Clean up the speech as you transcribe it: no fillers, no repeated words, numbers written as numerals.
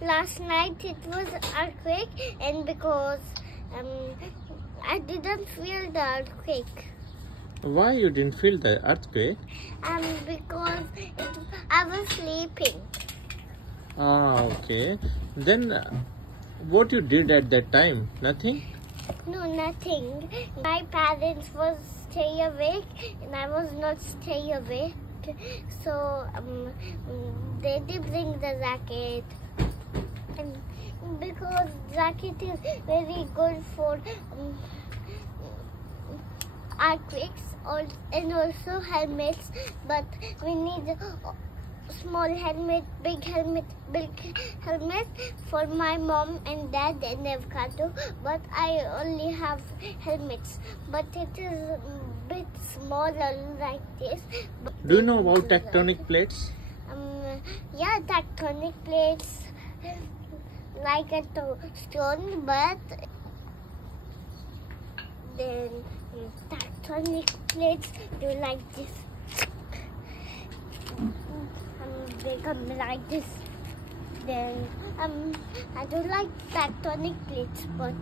Last night it was earthquake, and because I didn't feel the earthquake. Why you didn't feel the earthquake? Because I was sleeping. Ah, okay. Then what you did at that time? Nothing? No, nothing. My parents was stay awake and I was not stay awake. So they did bring the jacket. And because jacket is very good for earthquakes and also helmets, but we need small helmet, big helmet for my mom and dad and avocado, but I only have helmets, but it is a bit smaller like this. Do you know about tectonic plates? Yeah, tectonic plates like a stone, but then tectonic plates do like this. They come like this. Then I don't like tectonic plates, but